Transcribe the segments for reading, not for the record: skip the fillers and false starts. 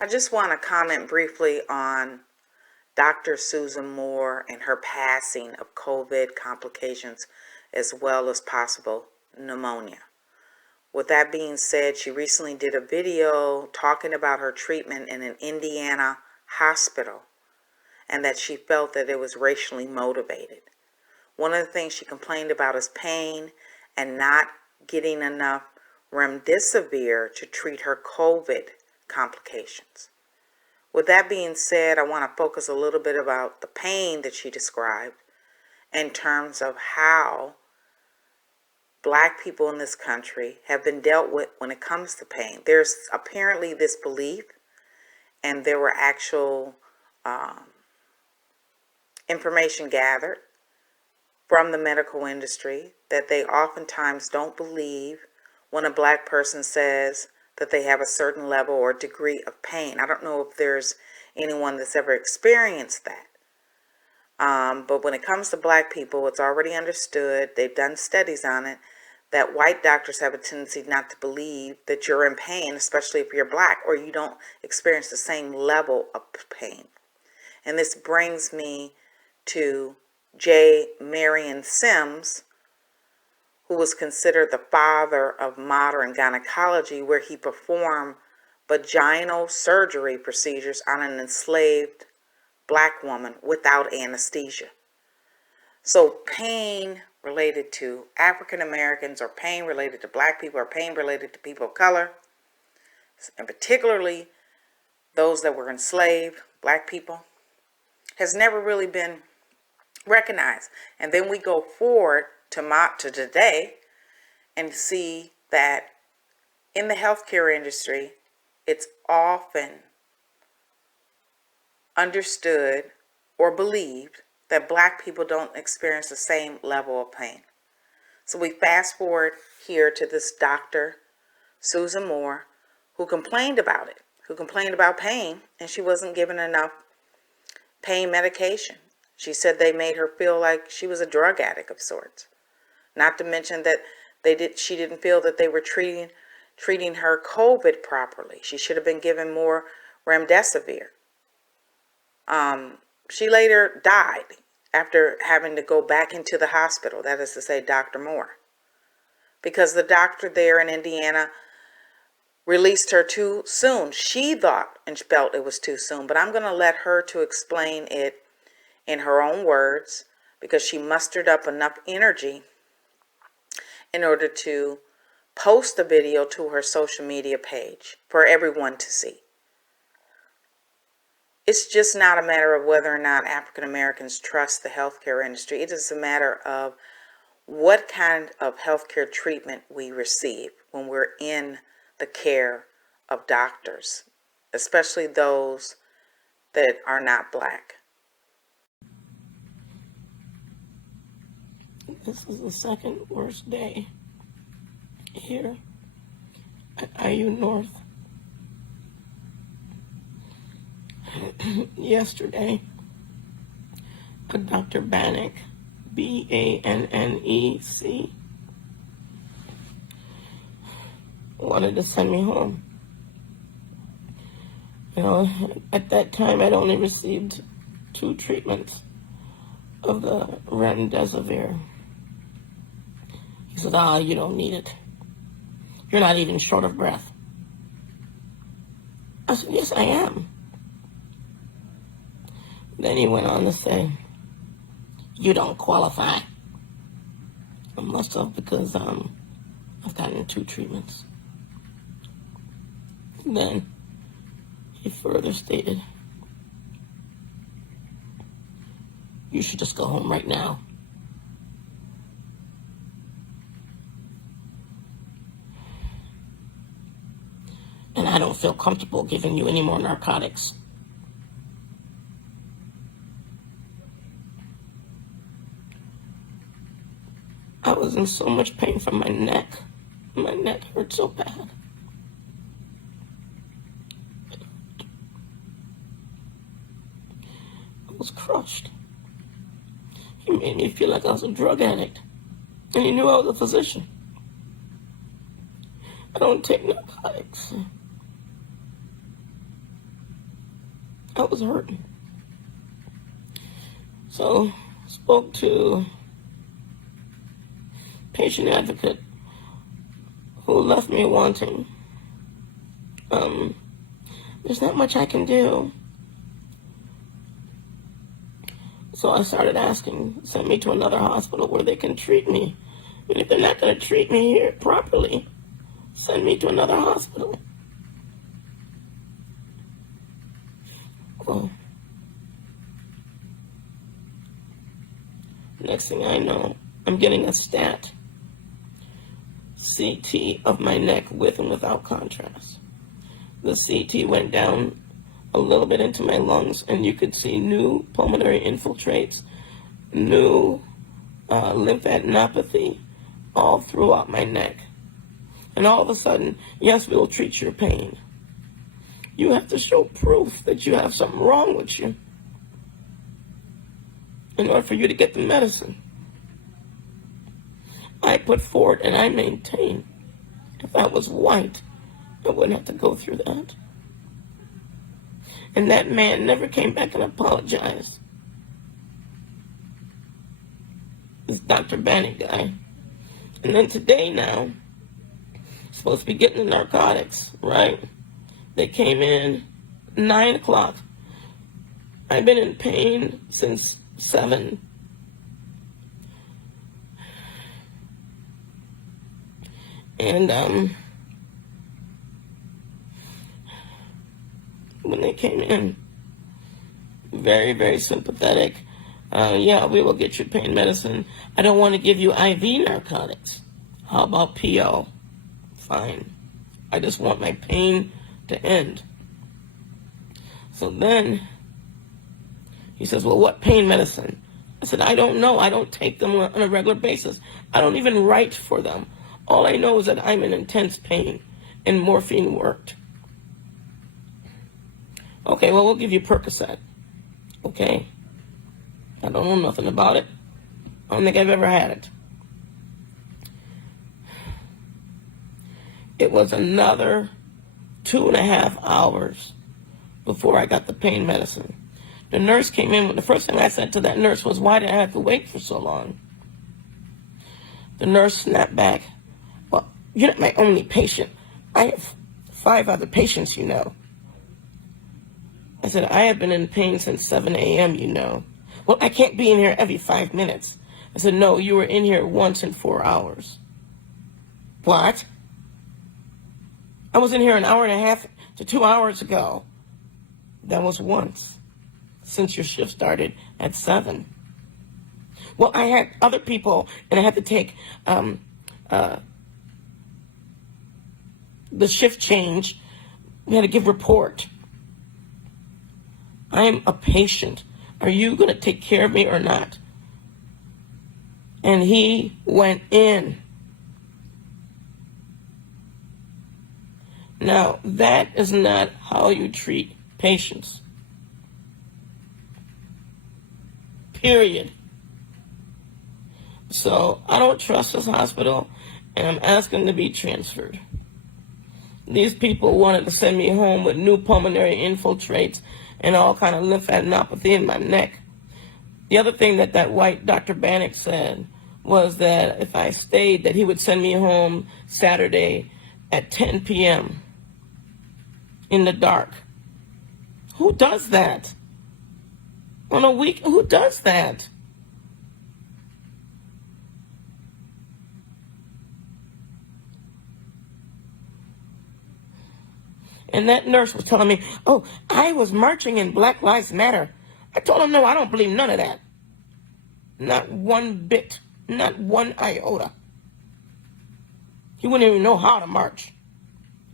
I just want to comment briefly on Dr. Susan Moore and her passing of COVID complications as well as possible pneumonia. With that being said, she recently did a video talking about her treatment in an Indiana hospital and that she felt that it was racially motivated. One of the things she complained about is pain and not getting enough remdesivir to treat her COVID complications. With that being said, I want to focus a little bit about the pain that she described in terms of how Black people in this country have been dealt with when it comes to pain. There's apparently this belief, and there were actual information gathered from the medical industry that they oftentimes don't believe when a Black person says that they have a certain level or degree of pain. I don't know if there's anyone that's ever experienced that. But when it comes to Black people, it's already understood, they've done studies on it, that white doctors have a tendency not to believe that you're in pain, especially if you're Black, or you don't experience the same level of pain. And this brings me to J. Marion Sims, who was considered the father of modern gynecology, where he performed vaginal surgery procedures on an enslaved Black woman without anesthesia. So pain related to African Americans, or pain related to Black people, or pain related to people of color, and particularly those that were enslaved, Black people, has never really been recognized. And then we go forward to today and see that in the healthcare industry, it's often understood or believed that Black people don't experience the same level of pain. So we fast forward here to this Dr. Susan Moore, who complained about it, who complained about pain, and she wasn't given enough pain medication. She said they made her feel like she was a drug addict of sorts. Not to mention that she didn't feel that they were treating her COVID properly. She should have been given more remdesivir. She later died after having to go back into the hospital, that is to say, Dr. Moore, because the doctor there in Indiana released her too soon. She thought and felt it was too soon, but I'm going to let her to explain it in her own words, because she mustered up enough energy in order to post a video to her social media page for everyone to see. It's just not a matter of whether or not African Americans trust the healthcare industry. It is a matter of what kind of healthcare treatment we receive when we're in the care of doctors, especially those that are not Black. This is the second worst day here at IU North. Yesterday, Dr. Bannock, Bannec, wanted to send me home. You know, at that time, I'd only received 2 treatments of the remdesivir. He said, you don't need it. You're not even short of breath. I said, yes, I am. Then he went on to say, you don't qualify. I must have, because I've gotten 2 treatments. Then he further stated, you should just go home right now. And I don't feel comfortable giving you any more narcotics. I was in so much pain from my neck. My neck hurt so bad. I was crushed. He made me feel like I was a drug addict. And he knew I was a physician. I don't take narcotics. I was hurting. So, spoke to patient advocate who left me wanting. There's not much I can do. So I started asking, send me to another hospital where they can treat me. And if they're not going to treat me here properly, send me to another hospital. Well, next thing I know, I'm getting a stat CT of my neck with and without contrast. The CT went down a little bit into my lungs, and you could see new pulmonary infiltrates, new lymphadenopathy all throughout my neck. And all of a sudden, yes, we'll treat your pain. You have to show proof that you have something wrong with you in order for you to get the medicine. I put forward and I maintain, if I was white, I wouldn't have to go through that. And that man never came back and apologized. This Dr. Bannock guy. And then today now, supposed to be getting the narcotics, right? They came in 9 o'clock. I've been in pain since 7. And when they came in, very, very sympathetic. Yeah, we will get you pain medicine. I don't want to give you IV narcotics. How about PO? Fine. I just want my pain to end. So then he says, well, what pain medicine? I said, I don't know. I don't take them on a regular basis. I don't even write for them. All I know is that I'm in intense pain, and morphine worked. Okay, well, we'll give you Percocet. Okay? I don't know nothing about it. I don't think I've ever had it. It was another 2.5 hours before I got the pain medicine. The nurse came in. The first thing I said to that nurse was, why did I have to wait for so long? The nurse snapped back. Well, you're not my only patient. I have 5 other patients, you know. I said, I have been in pain since 7 a.m., you know. Well, I can't be in here every 5 minutes. I said, no, you were in here once in 4 hours. What? I was in here an hour and a half to 2 hours ago. That was once, since your shift started at 7. Well, I had other people, and I had to take the shift change. We had to give report. I am a patient. Are you going to take care of me or not? And he went in. Now, that is not how you treat patients. Period. So, I don't trust this hospital, and I'm asking to be transferred. These people wanted to send me home with new pulmonary infiltrates and all kind of lymphadenopathy in my neck. The other thing that white Dr. Bannock said was that if I stayed, that he would send me home Saturday at 10 p.m. in the dark. Who does that? On a week, who does that? And that nurse was telling me, oh, I was marching in Black Lives Matter. I told him, no, I don't believe none of that. Not one bit. Not one iota. He wouldn't even know how to march.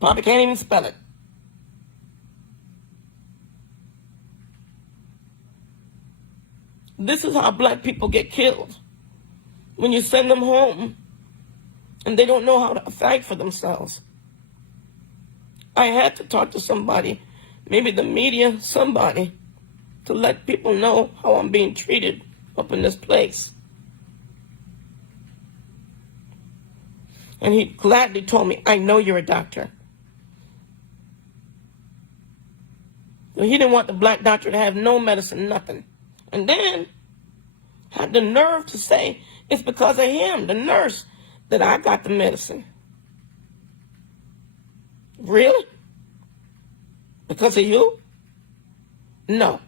Probably can't even spell it. This is how black people get killed. When you send them home and they don't know how to fight for themselves. I had to talk to somebody, maybe the media, somebody, to let people know how I'm being treated up in this place. And he gladly told me, I know you're a doctor. So he didn't want the black doctor to have no medicine, nothing. And then had the nerve to say it's because of him, the nurse, that I got the medicine. Really? Because of you? No.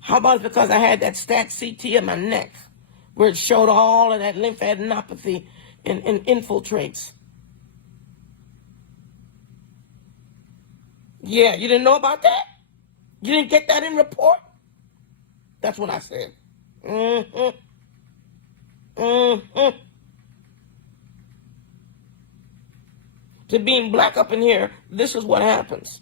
How about because I had that stat CT in my neck where it showed all of that lymphadenopathy and infiltrates? Yeah, you didn't know about that? You didn't get that in report? That's what I said. Mm-hmm. Mm-hmm. To being black up in here, this is what happens.